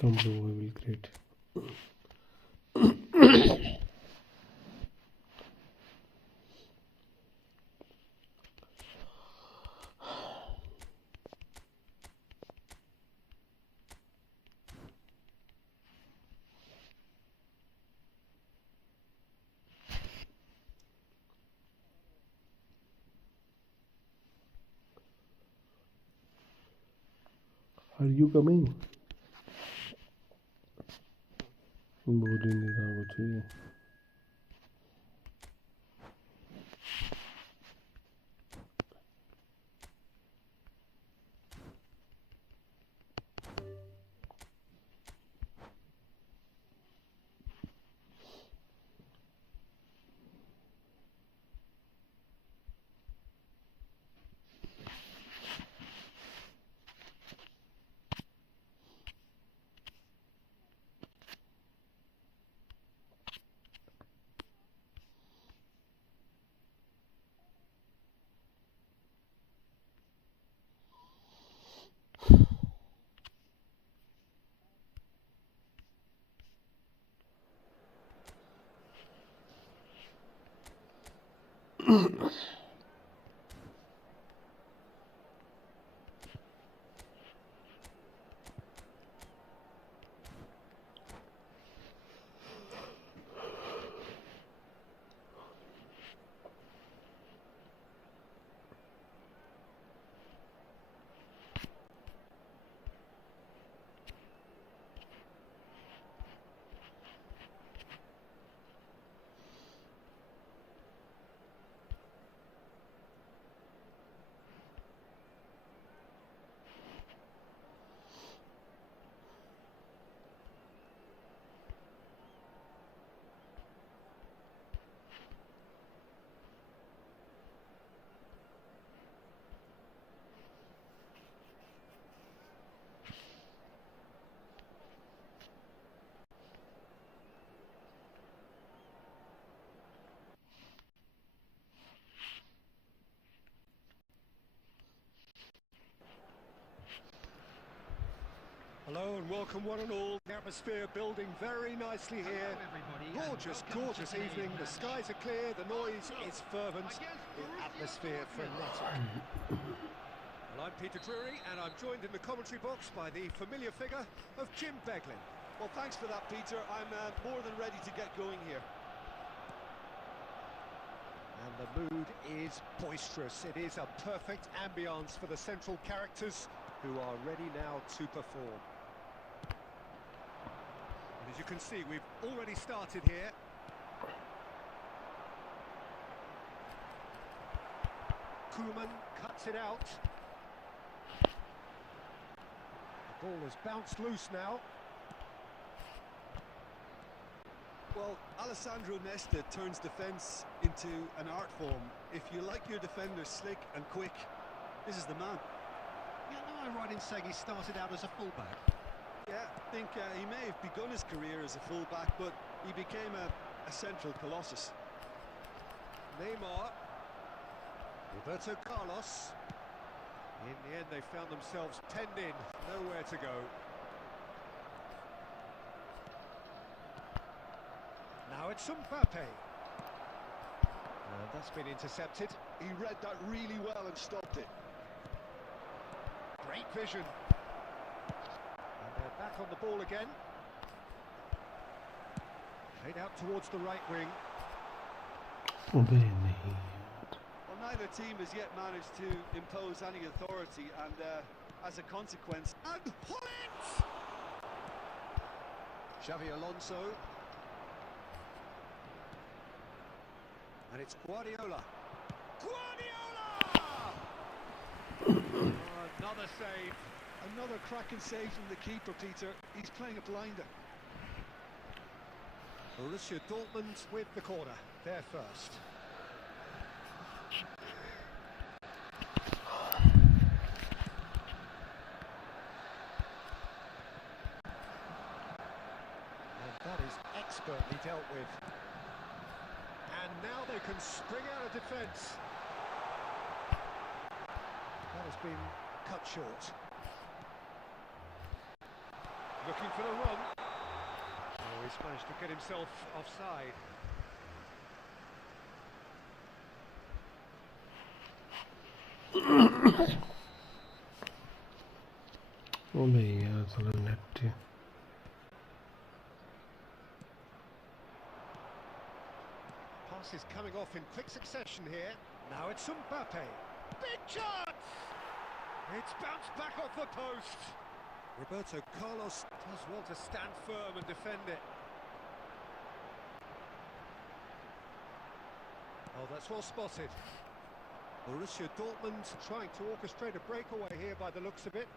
Come bro, I will create. Are you coming? Boring is how it is. Hello and welcome one and all. The atmosphere building very nicely here. Gorgeous, gorgeous evening. The skies are clear, the noise is fervent, the atmosphere frenetic. Well, I'm Peter Drury and I'm joined in the commentary box by the familiar figure of Jim Beglin. Well, thanks for that, Peter. I'm more than ready to get going here. And the mood is boisterous. It is a perfect ambience for the central characters who are ready now to perform. And as you can see, we've already started here. Koeman cuts it out. The ball has bounced loose now. Well, Alessandro Nesta turns defence into an art form. If you like your defender slick and quick, this is the man. Yeah, no, I'm right in saying he started out as a fullback. Yeah, I think he may have begun his career as a fullback, but he became a central colossus. Neymar. Roberto Carlos. In the end, they found themselves penned in, nowhere to go. Now it's Mbappe. And that's been intercepted. He read that really well and stopped it. Great vision. And they're back on the ball again. Played out towards the right wing. Well, Neither team has yet managed to impose any authority, and as a consequence... And pull it! Xavi Alonso. And it's Guardiola. Guardiola! Another save. Another cracking save from the keeper, Peter. He's playing a blinder. Borussia Dortmund with the corner. They're first. And that is expertly dealt with. And now they can spring out of defence. That has been cut short. Looking for the run. Oh, he's managed to get himself offside. Oh yeah, it's a little net. Pass is coming off in quick succession here. Now it's Mbappe. Big chance! It's bounced back off the post. Roberto Carlos does well to stand firm and defend it. Oh, that's well spotted. Borussia Dortmund trying to orchestrate a breakaway here by the looks of it.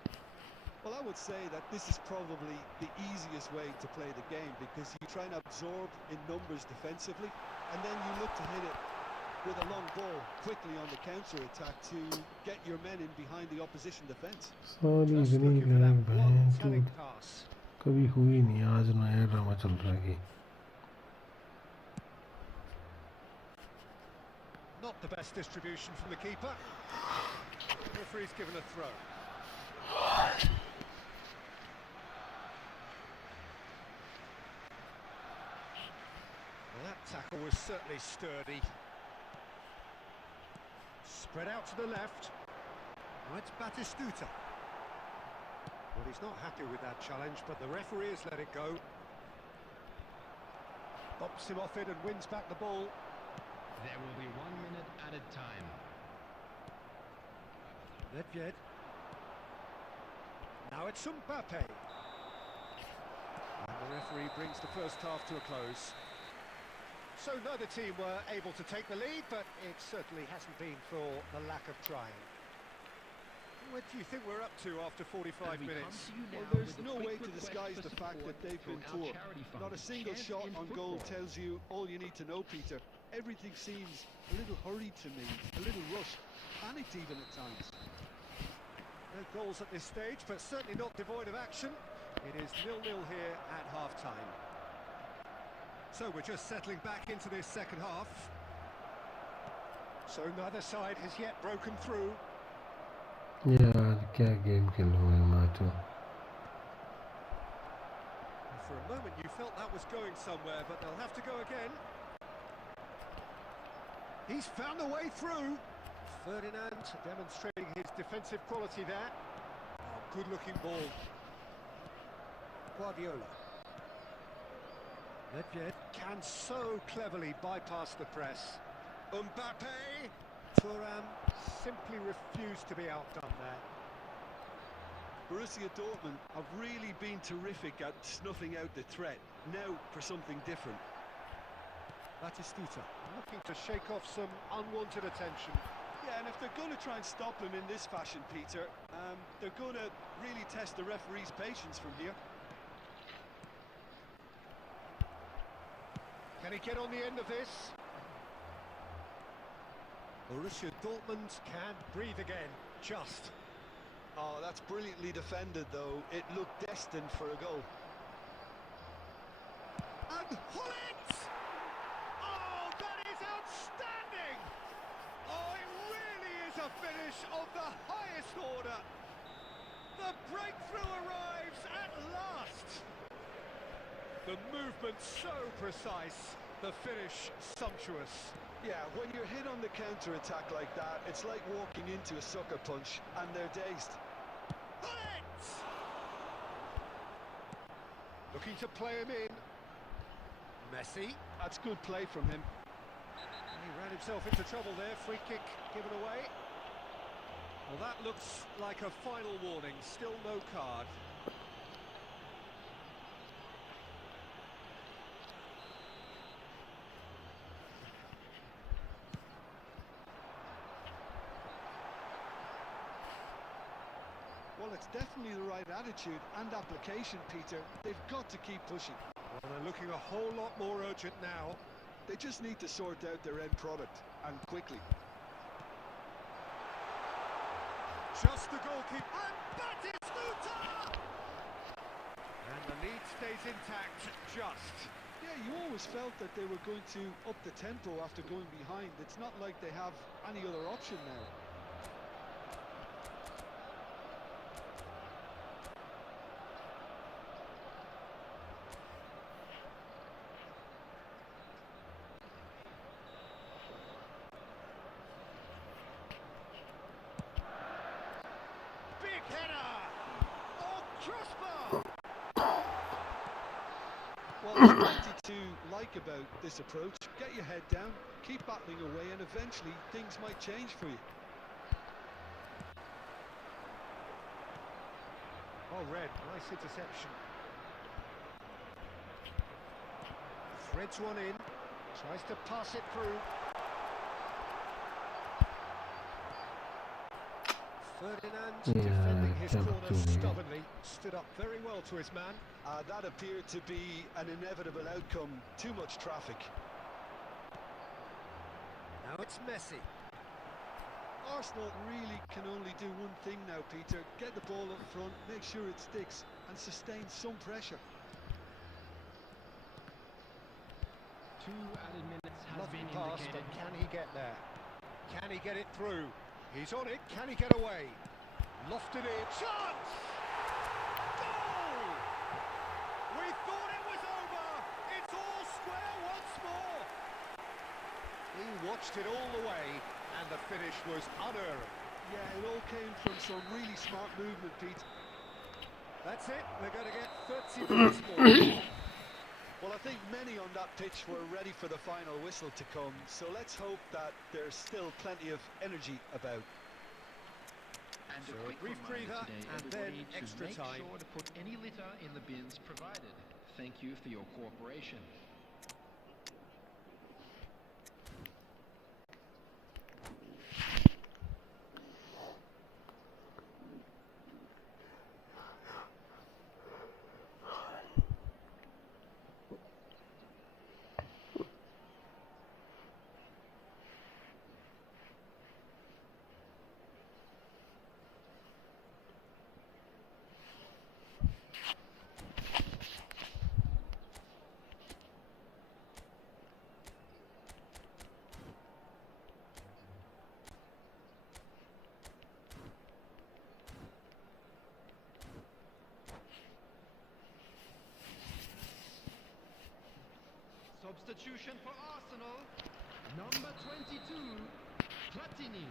Well, I would say that this is probably the easiest way to play the game, because you try and absorb in numbers defensively, and then you look to hit it with a long ball quickly on the counter-attack to get your men in behind the opposition defence. Sorry, Just looking for that one telling pass. कभी हुई नहीं, आज नया drama चल रहा है. Not the best distribution from the keeper. The referee's given a throw. Well, that tackle was certainly sturdy. Spread out to the left. Now it's Batistuta. Well, he's not happy with that challenge, but the referee has let it go. Bumps him off it and wins back the ball. There will be 1 minute added time. Nedved. Now it's Mbappe. And the referee brings the first half to a close. So neither team were able to take the lead, but it certainly hasn't been for the lack of trying. What do you think we're up to after 45 minutes? Well, there's no way to disguise the fact that they've been poor. Not a single shot on goal tells you all you need to know, Peter. Everything seems a little hurried to me, a little rushed, panicked even at times. No goals at this stage, but certainly not devoid of action. It is 0-0 here at half-time. So we're just settling back into this second half. So neither side has yet broken through. यार क्या game खेल रहा है match में. For a moment you felt that was going somewhere, but they'll have to go again. He's found a way through. Ferdinand demonstrating his defensive quality there. Oh, good-looking ball. Guardiola. Nedved can so cleverly bypass the press. Mbappe. Thuram simply refused to be outdone there. Borussia Dortmund have really been terrific at snuffing out the threat. Now for something different. Batistuta looking to shake off some unwanted attention. Yeah, and if they're going to try and stop him in this fashion, Peter, they're going to really test the referee's patience from here. Can he get on the end of this? Borussia Dortmund can breathe again, just. Oh, that's brilliantly defended, though. It looked destined for a goal. And Hullet! Oh, that is outstanding! Oh, it really is a finish of the highest order. The breakthrough arrives at last. The movement so precise, the finish sumptuous. Yeah, when you're hit on the counter-attack like that, it's like walking into a sucker punch, and they're dazed. Hullet! Looking to play him in. Messi. That's good play from him. He ran himself into trouble there, free kick given away. Well, that looks like a final warning, still no card. Well, it's definitely the right attitude and application, Peter. They've got to keep pushing. Well, they're looking a whole lot more urgent now. They just need to sort out their end product, and quickly. Just the goalkeeper. And Batistuta! And the lead stays intact, just. Yeah, you always felt that they were going to up the tempo after going behind. It's not like they have any other option now. Big header! Oh, crossbar! Well, there's plenty to like about this approach. Get your head down, keep battling away, and eventually things might change for you. Oh, Red, nice interception. Threads one in, tries to pass it through. Ferdinand defending his corner stubbornly, stood up very well to his man. That appeared to be an inevitable outcome. Too much traffic. Now it's Messi. Arsenal really can only do one thing now, Peter. Get the ball up front, make sure it sticks, and sustain some pressure. 2 added minutes has Lovely been pass, indicated. but can he get there? Can he get it through? He's on it, can he get away? Lofted in, chance! Goal! We thought it was over! It's all square once more! He watched it all the way, And the finish was unerring. Yeah, it all came from some really smart movement, Pete. That's it, they're going to get 30 minutes more. Well, I think many on that pitch were ready for the final whistle to come, so let's hope that there's still plenty of energy about. And So a quick brief reminder breather today, and then everybody, extra to make time. sure to put any litter in the bins provided. Thank you for your cooperation. Substitution for Arsenal. Number 22, Platini.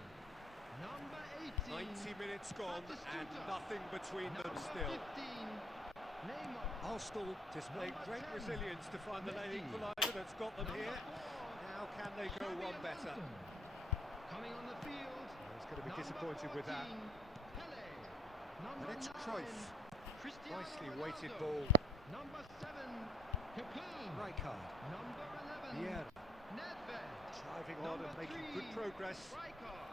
Number 18, 90 minutes gone and nothing between them number still. 15, Neymar. Arsenal displayed Number great 10, resilience to find the late Messi. equaliser that's got them Number here. 4, Now can they go one better? coming on the field. He's going to be Number disappointed with that. 14, Pele. Number And it's 9, Cruyff. Cristiano Nicely Ronaldo. weighted ball. Number 7, Capone. Rijkaard. Number 11, Vieira. Nedved. Driving on and Number making 3, good progress. Rijkaard.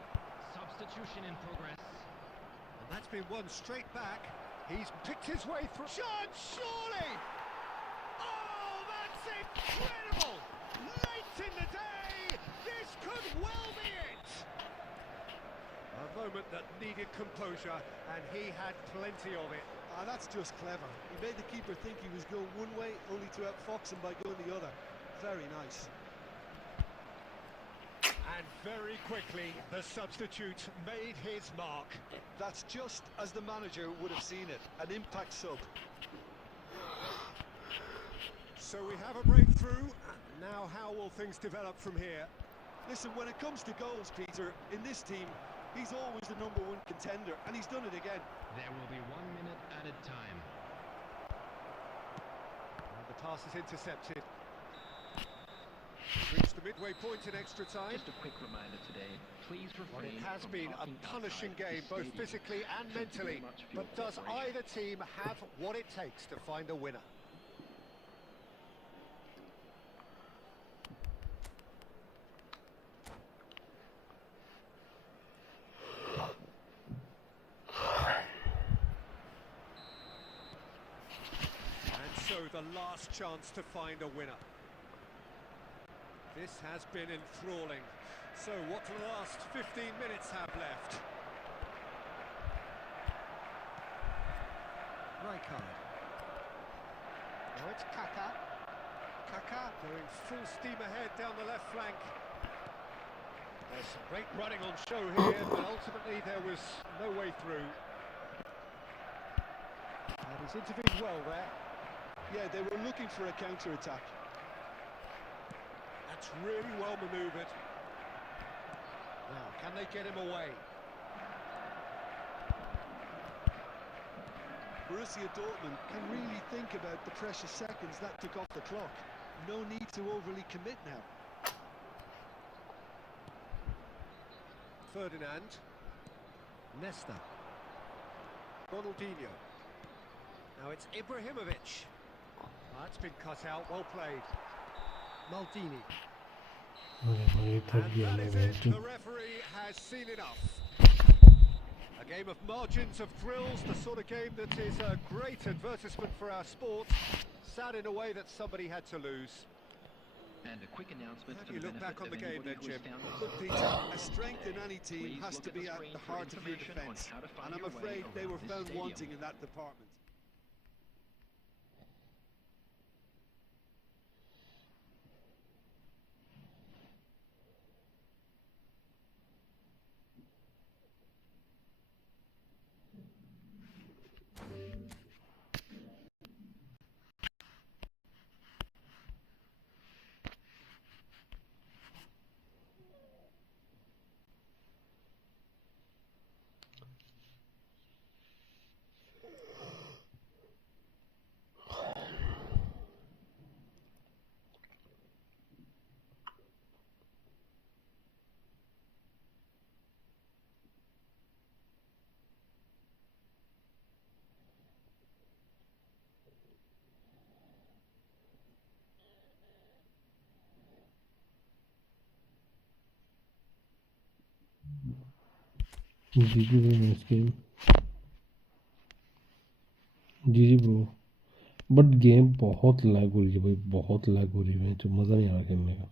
Substitution in progress. And that's been one straight back. He's picked his way through. Shot, surely! Oh, that's incredible! Late in the day, this could well be it! A moment that needed composure, and he had plenty of it. Ah, that's just clever. He made the keeper think he was going one way, only to outfox him by going the other. Very nice. And very quickly, the substitute made his mark. That's just as the manager would have seen it. An impact sub. So we have a breakthrough. Now how will things develop from here? Listen, when it comes to goals, Peter, in this team, he's always the #1 contender, and he's done it again. There will be 1 minute added time. And the pass is intercepted. Reached the midway point in extra time. Just a quick reminder today, please Well, refrain it has from been a parking punishing outside game, the both stadium. physically and Thank you very mentally. much for your But does cooperation. either team have what it takes to find a winner? And so the last chance to find a winner. This has been enthralling. So what do the last 15 minutes have left? Rijkaard. Now it's Kaká. Kaká going full steam ahead down the left flank. There's some great running on show here, but ultimately there was no way through. And he's intervened well there. Yeah, they were looking for a counter-attack. That's really well manoeuvred. Now, can they get him away? Borussia Dortmund can really think about the precious seconds that took off the clock. No need to overly commit now. Ferdinand. Nesta. Ronaldinho. Now it's Ibrahimovic. That's been cut out, well played. Maldini. भाई थक And गया that मैं is it, बैठ the referee has seen enough. A game of margins, of thrills, the sort of game that is a great advertisement for our sport. Sad in a way that somebody had to lose. And a quick announcement How for do you the look back benefit on the of game anybody then, who has Jim? found Look, Peter, a strength in any team Please has look to at the be at screen the for heart of your information on defence. how to find And I'm your way afraid they were around this found stadium. wanting in that department. जीजी bro nice game, जीजी bro. But game बहुत lag हो रही है भाई, बहुत lag हो रही है, जो मज़ा नहीं आ रहा खेलने का।